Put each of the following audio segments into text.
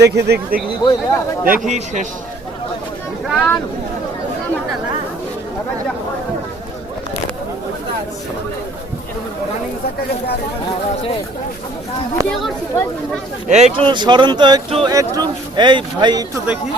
দেখি দেখি দেখি দেখি শেষ একটু সরেন তো একটু একটু এই ভাই একটু দেখি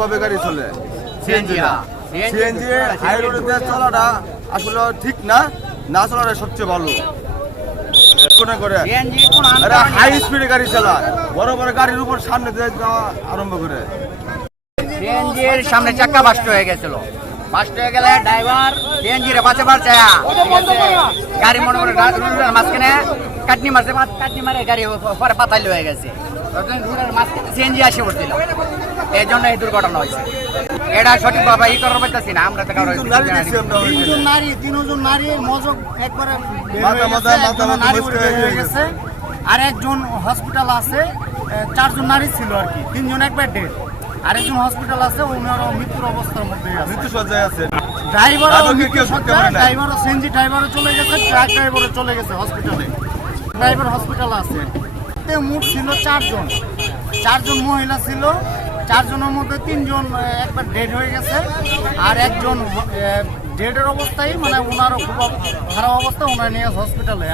ভাবে গাড়ি চলে সিএনজি হাই রোডে চলাটা আসলে ঠিক না, না চলাটা সবচেয়ে ভালো। হাই স্পিডে গাড়ি চালায়, বড় বড় গাড়ির উপর সামনে দিয়ে যাওয়া আরম্ভ করে। সিএনজির সামনে চাক্কা বাস্ট হয়ে গেছিল, বাস্ট হয়ে গেলে ড্রাইভার সিএনজির বাঁচাবার চায়া গাড়ি মনে করে মাঝখানে কাটনি মারছে, কাটনি মারে গাড়ি পরে পাতালি হয়ে গেছে, সিএনজি আসে পড়ছিল, এই জন্য এই দুর্ঘটনা হয়েছে। এটা সঠিকভাবে ই করার পারতেছি না আমরা। তিনজন নারী মজক একবারে হয়ে গেছে, আর একজন হসপিটাল আছে, 4 জন নারী ছিল আর কি, 3 জন একবার ডেড, আরেকজন হসপিটাল আছে, ওনারও মৃত্যুর অবস্থার মধ্যে মৃত্যু সজ্জায় আছে। ড্রাইভারও সিএনজি ড্রাইভারও চলে গেছে, ট্রাক ড্রাইভারও চলে গেছে হসপিটালে, ড্রাইভার হসপিটাল আছে। মোট ছিল 4 জন, 4 জন মহিলা ছিল, 4 জনের মধ্যে 3 জন একবার ডেড হয়ে গেছে, আর একজন ডেডের অবস্থায় মানে ওনারও খুব খারাপ অবস্থা, ওনার নিয়ে হসপিটালে।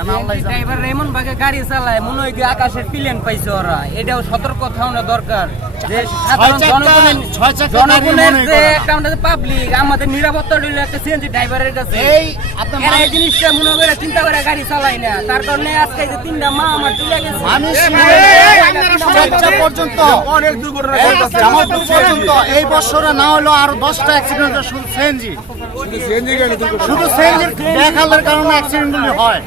ড্রাইভার এমন ভাবে গাড়ি চালায় মনে হয় কি আকাশের প্লেন পাইছে ওরা, এটাও সতর্ক থাকা দরকার যে সাধারণ জনগণের যে একটা পাবলিক আমাদের নিরাপত্তা রইল একটা সিএনজি ড্রাইভারের কাছে। এই জিনিসটা মনে করে চিন্তা করে গাড়ি চালাই না, তার কারণে আজকে যে 3টা মা আমার চলে গেছে। পর্যন্ত অনেক দুর্ঘটনা এই বছরে না হলো আরো 10টা অ্যাক্সিডেন্ট শুধু সিএনজি দেখালের কারণে অ্যাক্সিডেন্টগুলি হয়।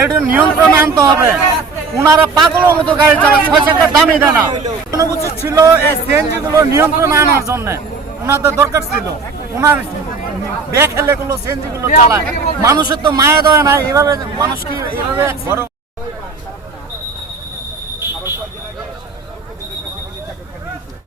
এটা নিয়ন্ত্রণ আনতে হবে। ওনারা পাগলের মতো গাড়ি চালায়, 6 চাকার দামই দেয় না। উচিত ছিল এই সিএনজি গুলো নিয়ন্ত্রণ আনার জন্য, ওনাদের দরকার ছিল। ওনার বেখেলে গুলো সিএনজি গুলো চালায়, মানুষের তো মায়া দেয় না, এইভাবে মানুষ কি এইভাবে